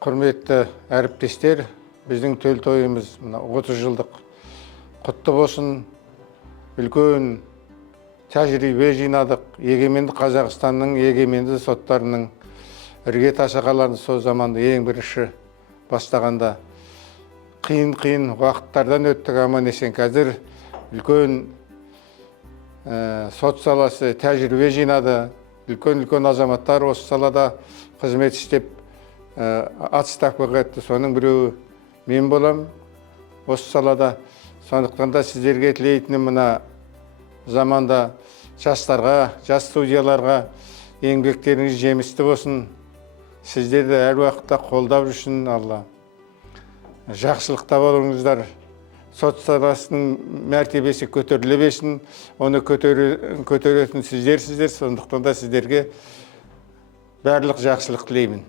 Құрметті әріптестер, біздің төл тойымыз 30 жылдық құтты болсын. Үлкен тәжірибе жинадық. Егеменді Қазақстанның егеменді соттарының іргетасы қаланды. Сол заманды ең бірінші бастағанда қиын уақыттардан өттік, аман есен. Қазір үлкен сот саласы тәжірибе жинады. Үлкен азаматтар осы салада қызмет істеп отставкаға кетті. Соның біреуі мен болам осы салада. Сондықтан да сіздерге тілейтінім мына заманда жастарға, жас судьяларға еңбектеріңіз жемісті болсын. Сіздерді әр уақытта қолдап жүрсін Алла. Жақсылықта болыңыздар. Сот саласының мәртебесі көтеріле берсін. Оны көтеретін сіздерсіздер. Сондықтан да сіздерге барлық жақсылық тілеймін.